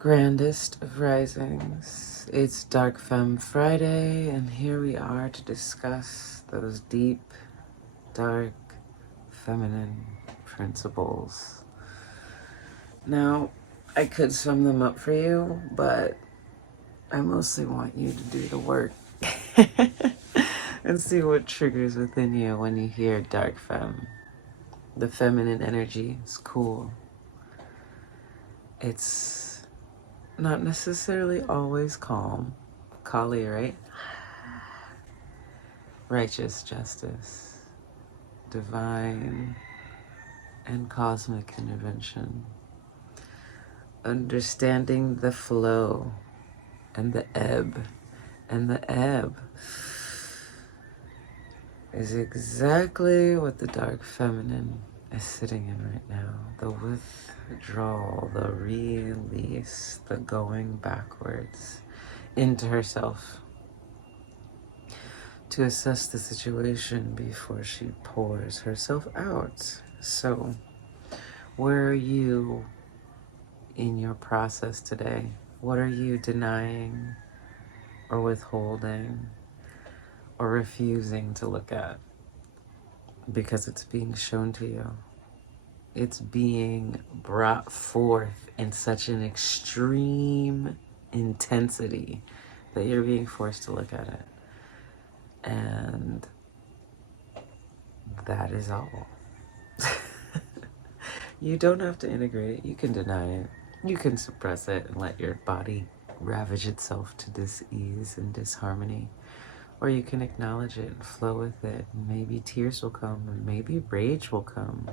Grandest of risings, it's Dark Femme Friday, and here we are to discuss those deep, dark, feminine principles. Now, I could sum them up for you, but I mostly want you to do the work and see what triggers within you when you hear Dark Femme. The feminine energy is cool. It's not necessarily always calm. Kali, right? Righteous justice, divine and cosmic intervention. Understanding the flow and the ebb. And the ebb is exactly what the dark feminine is sitting in right now. The withdrawal, the release, the going backwards into herself to assess the situation before she pours herself out. So, where are you in your process today? What are you denying or withholding or refusing to look at? Because it's being shown to you. It's being brought forth in such an extreme intensity that you're being forced to look at it. And that is all. You don't have to integrate it. You can deny it. You can suppress it and let your body ravage itself to dis-ease and disharmony. Or you can acknowledge it and flow with it. Maybe tears will come, and maybe rage will come.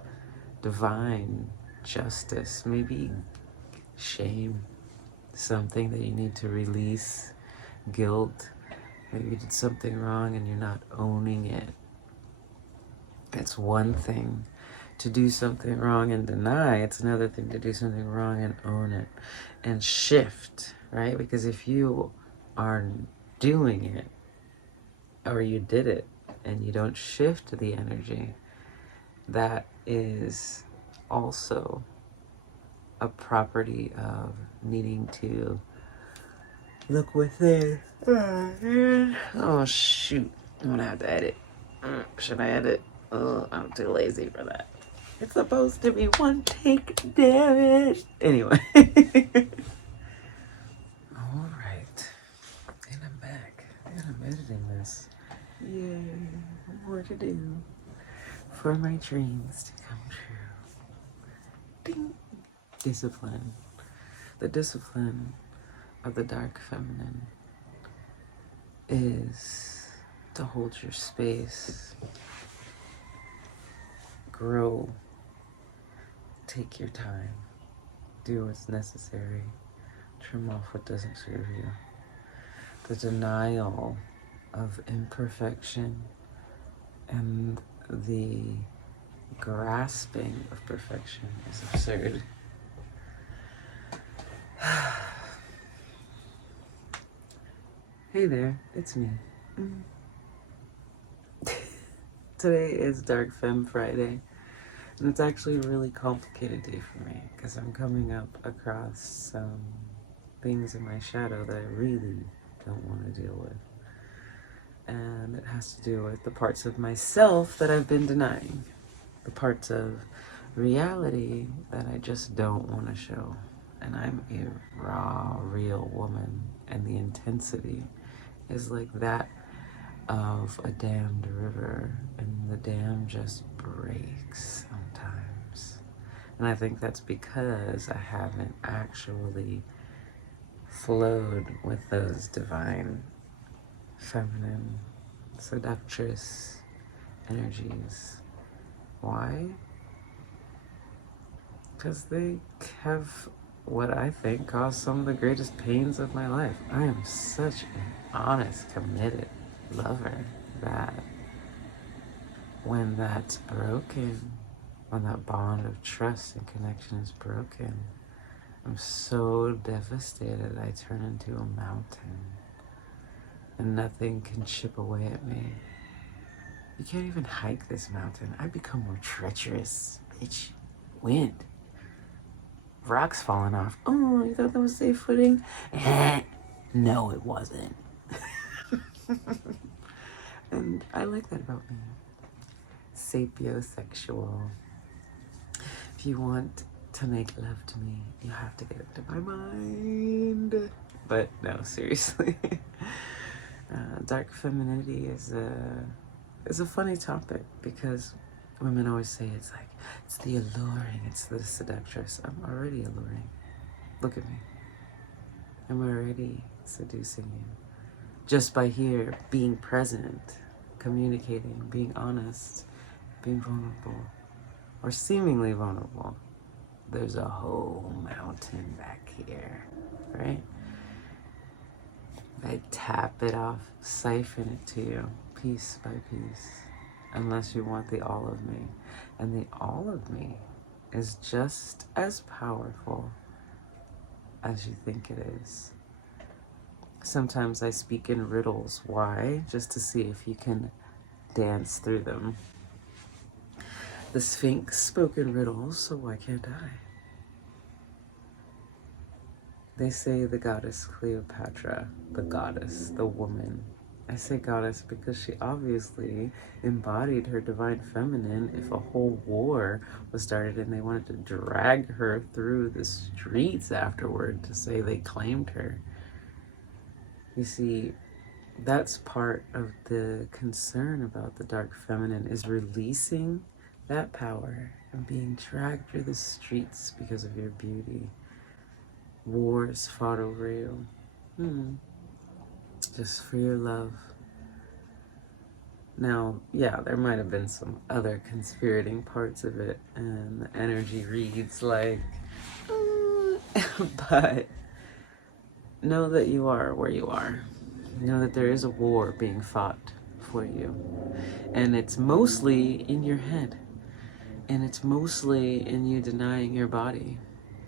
Divine justice, maybe shame, something that you need to release, guilt. Maybe you did something wrong and you're not owning it. It's one thing to do something wrong and deny. It's another thing to do something wrong and own it and shift, right? Because if you are doing it, or you did it, and you don't shift the energy, that is also a property of needing to look within. Oh shoot, I'm gonna have to edit. Should I edit? Oh, I'm too lazy for that. It's supposed to be one take, damn it. Anyway. All right, and I'm back, and I'm editing this. Yay, more to do for my dreams to come true. Ding. Discipline. The discipline of the dark feminine is to hold your space, grow, take your time, do what's necessary, trim off what doesn't serve you. The denial of imperfection and the grasping of perfection is absurd. Hey there, it's me. Today is Dark Femme Friday, and it's actually a really complicated day for me because I'm coming up across some things in my shadow that I really don't want to deal with. And it has to do with the parts of myself that I've been denying, the parts of reality that I just don't want to show. And I'm a raw, real woman, and the intensity is like that of a dammed river, and the dam just breaks sometimes. And I think that's because I haven't actually flowed with those divine, feminine, seductress energies. Why? Because they have what I think caused some of the greatest pains of my life. I am such an honest, committed lover that when that's broken, when that bond of trust and connection is broken, I'm so devastated I turn into a mountain and nothing can chip away at me. You can't even hike this mountain. I become more treacherous. Bitch, wind. rocks falling off. Oh, you thought that was safe footing? No, it wasn't. And I like that about me. Sapiosexual. If you want to make love to me, you have to get into my mind. But no, seriously. Dark femininity is a funny topic because women always say it's like, it's the alluring, it's the seductress. I'm already alluring. Look at me. I'm already seducing you. Just by here, being present, communicating, being honest, being vulnerable, or seemingly vulnerable. There's a whole mountain back here, right? I tap it off, siphon it to you, piece by piece, unless you want the all of me. And the all of me is just as powerful as you think it is. Sometimes I speak in riddles. Why? Just to see if you can dance through them. The Sphinx spoke in riddles, so why can't I? They say the goddess Cleopatra, the goddess, the woman. I say goddess because she obviously embodied her divine feminine. If a whole war was started and they wanted to drag her through the streets afterward to say they claimed her. You see, that's part of the concern about the dark feminine, is releasing that power and being dragged through the streets because of your beauty. Wars fought over you. Just for your love. Now, yeah, there might have been some other conspirating parts of it, and the energy reads like, but know that you are where you are. Know that there is a war being fought for you. And it's mostly in your head. And it's mostly in you denying your body.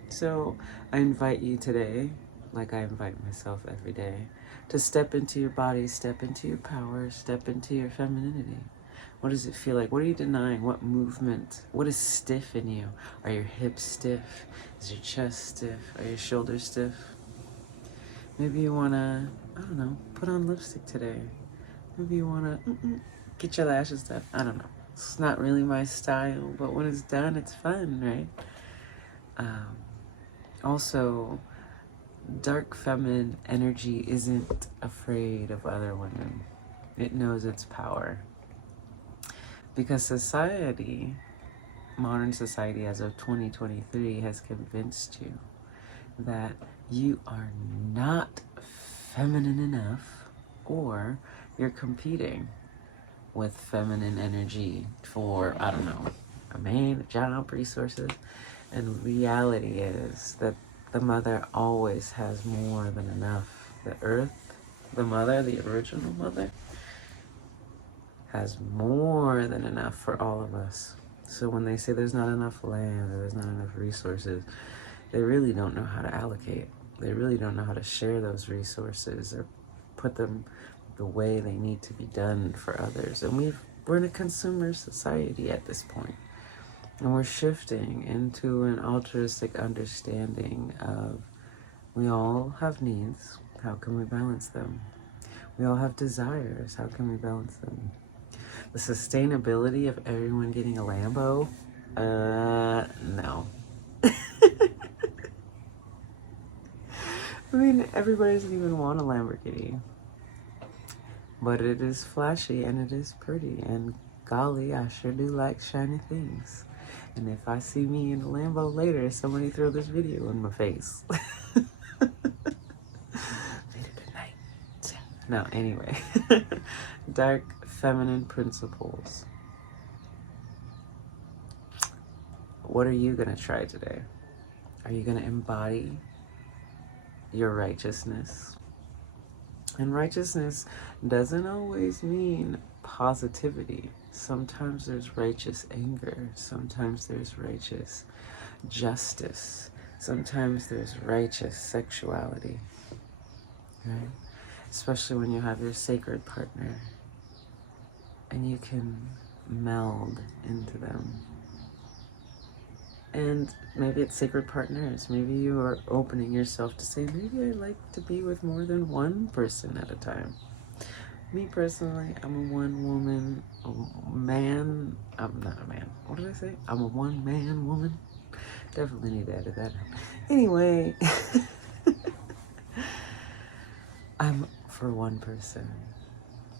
So I invite you today, like I invite myself every day, to step into your body, step into your power, step into your femininity. What does it feel like? What are you denying? What movement? What is stiff in you? Are your hips stiff? Is your chest stiff? Are your shoulders stiff? Maybe you want to, I don't know, put on lipstick today. Maybe you want to get your lashes done. I don't know. It's not really my style, but when it's done, it's fun, right? Also, dark feminine energy isn't afraid of other women. It knows its power. Because society, modern society as of 2023, has convinced you that you are not feminine enough, or you're competing with feminine energy for, I don't know, a man, a job, resources. And reality is that the mother always has more than enough. The earth, the mother, the original mother, has more than enough for all of us. So when they say there's not enough land or there's not enough resources, they really don't know how to allocate. They really don't know how to share those resources or put them the way they need to be done for others. And we're in a consumer society at this point. And we're shifting into an altruistic understanding of, we all have needs. How can we balance them? We all have desires. How can we balance them? The sustainability of everyone getting a Lambo? No. I mean, everybody doesn't even want a Lamborghini. But it is flashy and it is pretty. And golly, I sure do like shiny things. And if I see me in a Lambo later, somebody throw this video in my face. Later tonight. No, anyway. Dark feminine principles. What are you going to try today? Are you going to embody your righteousness? And righteousness doesn't always mean positivity. Sometimes there's righteous anger. Sometimes there's righteous justice. Sometimes there's righteous sexuality, right? Especially when you have your sacred partner and you can meld into them. And maybe it's sacred partners. Maybe you are opening yourself to say, maybe I like to be with more than one person at a time. Me personally, I'm a one woman man. I'm not a man. What did I say? I'm a one man woman. Definitely need to edit that out. Anyway, I'm for one person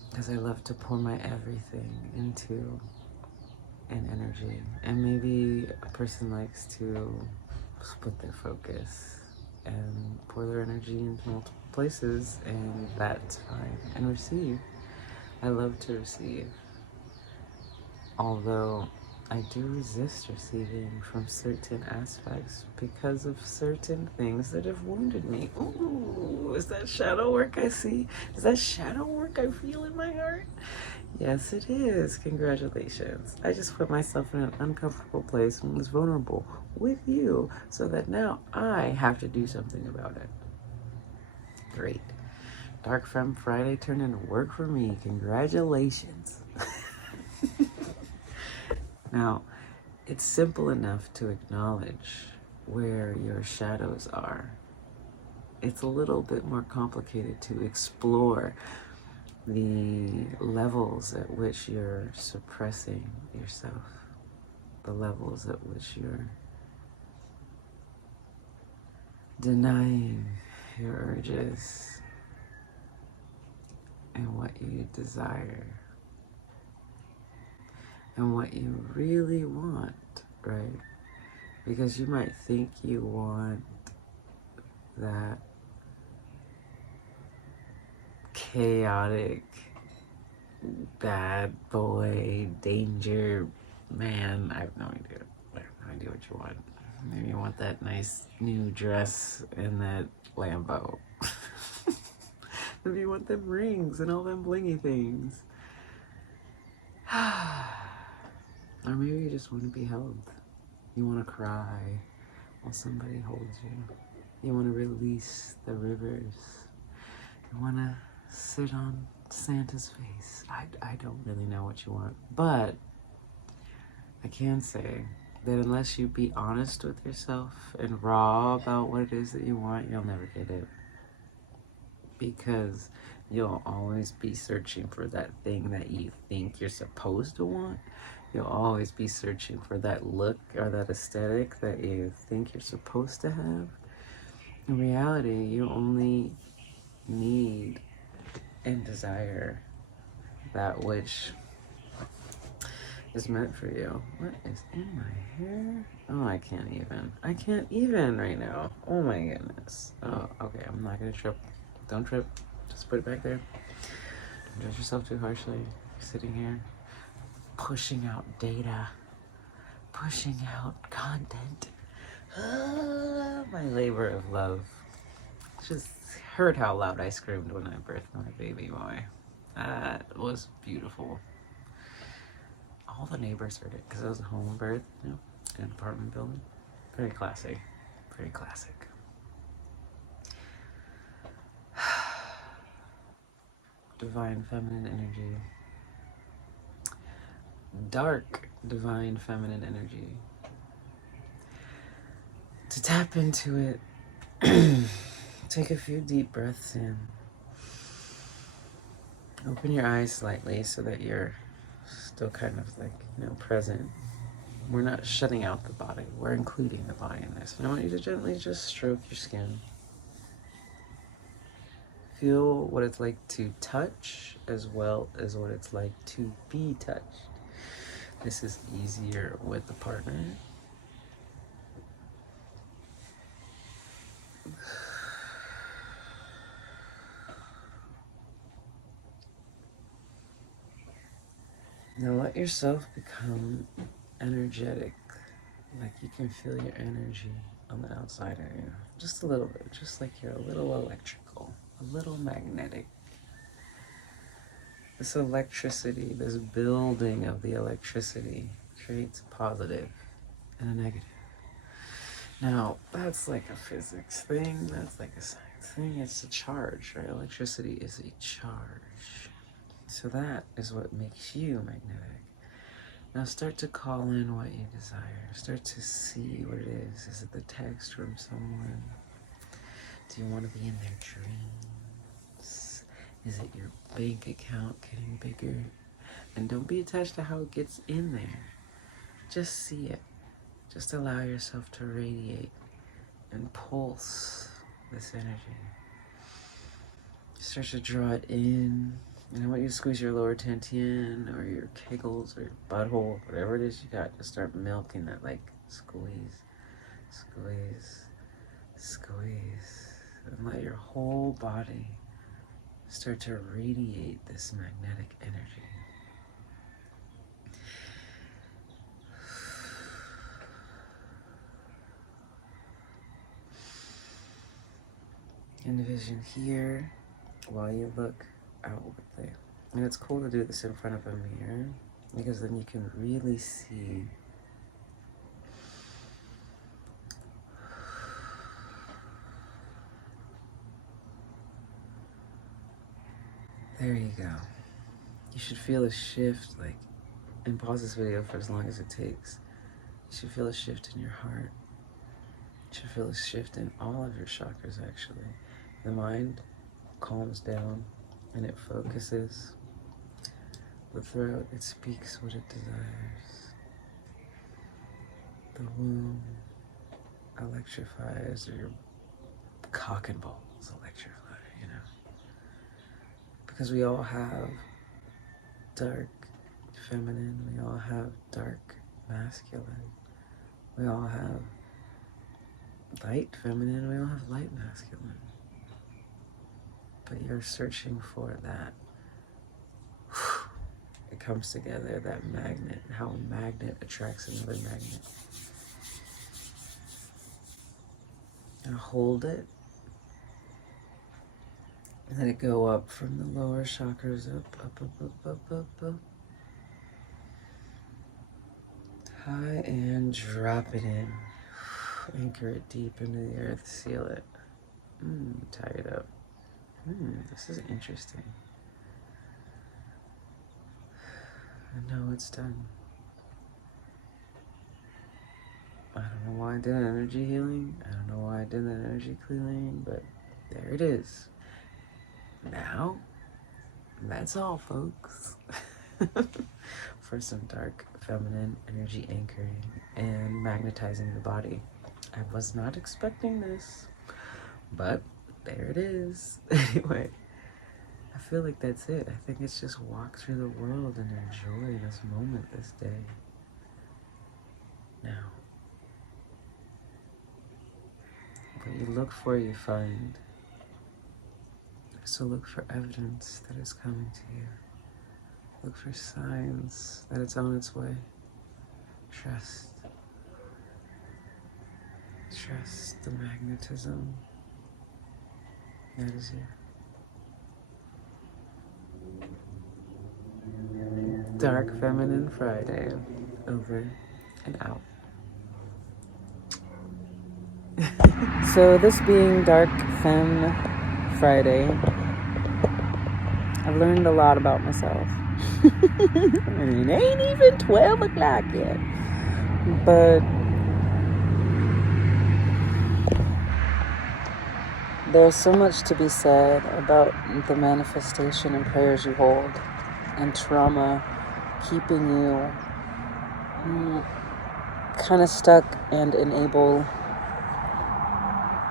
because I love to pour my everything into an energy. And maybe a person likes to split their focus and pour their energy into multiple places, and that's fine. And receive. I love to receive. Although I do resist receiving from certain aspects because of certain things that have wounded me. Ooh, is that shadow work I see? Is that shadow work I feel in my heart? Yes, it is. Congratulations. I just put myself in an uncomfortable place and was vulnerable with you so that now I have to do something about it. Great. Dark Femme Friday turned into work for me. Congratulations. Now, it's simple enough to acknowledge where your shadows are. It's a little bit more complicated to explore the levels at which you're suppressing yourself, the levels at which you're denying your urges and what you desire and what you really want, right? Because you might think you want that chaotic, bad boy, danger man. I have no idea. I have no idea what you want. Maybe you want that nice new dress and that Lambo. Maybe you want them rings and all them blingy things. Or maybe you just want to be held. You want to cry while somebody holds you. You want to release the rivers. You want to sit on Santa's face. I don't really know what you want. But I can say that unless you be honest with yourself and raw about what it is that you want, you'll never get it. Because you'll always be searching for that thing that you think you're supposed to want. You'll always be searching for that look or that aesthetic that you think you're supposed to have. In reality, you only need and desire that which is meant for you. What is in my hair? Oh, I can't even right now. Oh my goodness. Oh, okay, I'm not gonna trip. Don't trip. Just put it back there. Don't judge yourself too harshly. You're sitting here pushing out data, pushing out content. My labor of love. Just heard how loud I screamed when I birthed my baby boy. That was beautiful. All the neighbors heard it because it was a home birth, in an apartment building. Very classic. Very classic. Divine feminine energy. Dark divine feminine energy. To tap into it, take a few deep breaths in. Open your eyes slightly so that you're still kind of like, present. We're not shutting out the body. We're including the body in this. And I want you to gently just stroke your skin. Feel what it's like to touch as well as what it's like to be touched. This is easier with the partner. Now let yourself become energetic. Like you can feel your energy on the outside of you. Just a little bit. Just like you're a little electrical. A little magnetic. This electricity, this building of the electricity creates a positive and a negative. Now, that's like a physics thing. That's like a science thing. It's a charge, right? Electricity is a charge. So that is what makes you magnetic. Now start to call in what you desire. Start to see what it is. Is it the text from someone? Do you want to be in their dreams? Is it your bank account getting bigger? And don't be attached to how it gets in there. Just see it. Just allow yourself to radiate and pulse this energy. Start to draw it in. And I want you to squeeze your lower dantian or your kegels or your butthole, whatever it is you got. Just start milking that, like squeeze, squeeze, squeeze. And let your whole body start to radiate this magnetic energy. Envision here while you look outwardly. And it's cool to do this in front of a mirror because then you can really see there you go. You should feel a shift, like, and pause this video for as long as it takes. You should feel a shift in your heart. You should feel a shift in all of your chakras, actually. The mind calms down and it focuses. The throat, it speaks what it desires. The womb electrifies, or your cock and balls electrify, you know. Because we all have dark feminine, we all have dark masculine, we all have light feminine, we all have light masculine. But you're searching for that. It comes together, that magnet, how a magnet attracts another magnet. And hold it. And let it go up from the lower chakras, up. High, and drop it in. Anchor it deep into the earth, seal it. Tie it up. This is interesting. And now it's done. I don't know why I did an energy healing. I don't know why I did an energy cleaning, but there it is. Now, that's all, folks. For some dark feminine energy anchoring and magnetizing the body. I was not expecting this, but there it is. Anyway, I feel like that's it. I think it's just walk through the world and enjoy this moment, this day. Now, what you look for, you find. So look for evidence that it's coming to you. Look for signs that it's on its way. Trust. Trust the magnetism that is here. Dark Feminine Friday, over and out. So this being Dark Femme Friday, I've learned a lot about myself. It ain't even 12 o'clock yet. But there's so much to be said about the manifestation and prayers you hold, and trauma keeping you kind of stuck and unable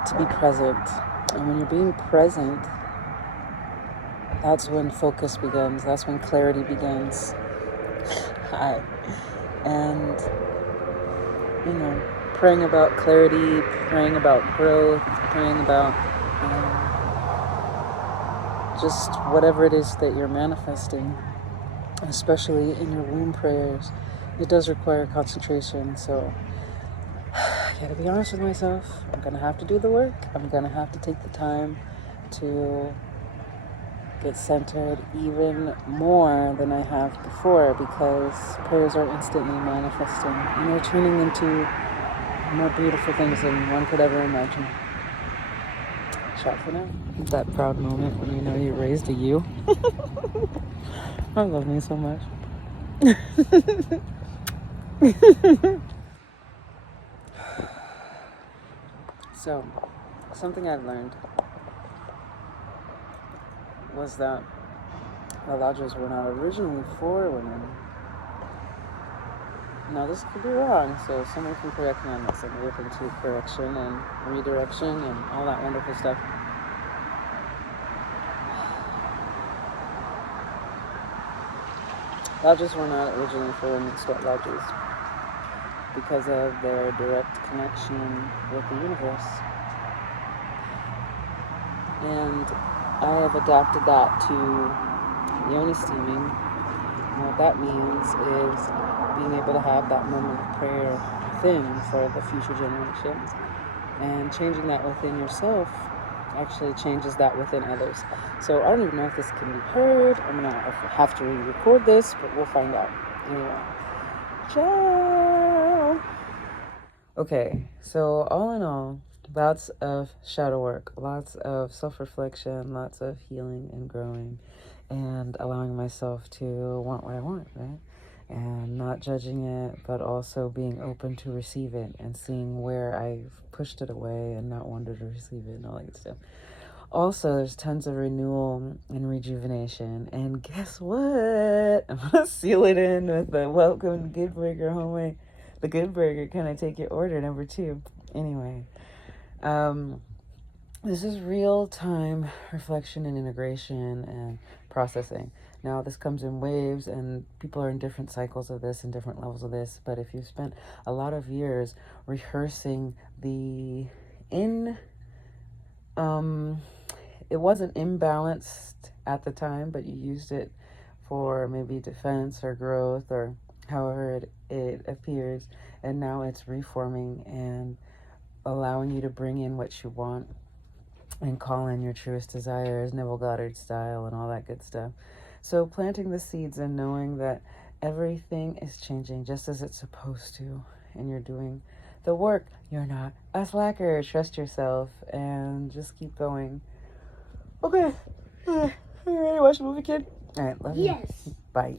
to be present. And when you're being present, that's when focus begins. That's when clarity begins. Hi. And, praying about clarity, praying about growth, praying about just whatever it is that you're manifesting, especially in your womb prayers, it does require concentration. So I gotta be honest with myself. I'm gonna have to do the work. I'm gonna have to take the time to get centered even more than I have before, because prayers are instantly manifesting and they're turning into more beautiful things than one could ever imagine. Shot for now. That proud moment when you know you raised a you. I love me so much. So, something I've learned was that the lodges were not originally for women. Now, this could be wrong, so someone can correct me on this. I'm open to correction and redirection and all that wonderful stuff. Lodges were not originally for women, sweat lodges, because of their direct connection with the universe. And I have adapted that to yoni steaming. And what that means is being able to have that moment of prayer within for the future generations. And changing that within yourself actually changes that within others. So I don't even know if this can be heard. I'm going to have to re-record this, but we'll find out. Anyway. Ciao! Okay, so all in all, lots of shadow work, lots of self-reflection, lots of healing and growing, and allowing myself to want what I want, right? And not judging it, but also being open to receive it and seeing where I've pushed it away and not wanted to receive it and all that good stuff. Also, there's tons of renewal and rejuvenation. And guess what? I'm going to seal it in with the welcome Good Burger homemade. The Good Burger, can I take your order? Number 2. Anyway, this is real-time reflection and integration and processing. Now, this comes in waves, and people are in different cycles of this and different levels of this. But if you've spent a lot of years rehearsing it wasn't imbalanced at the time, but you used it for maybe defense or growth or however it appears, and now it's reforming and allowing you to bring in what you want and call in your truest desires, Neville Goddard style and all that good stuff. So planting the seeds and knowing that everything is changing just as it's supposed to, and you're doing the work. You're not a slacker. Trust yourself and just keep going. Okay. You ready to watch the movie, kid? All right, love you. Yes. Bye.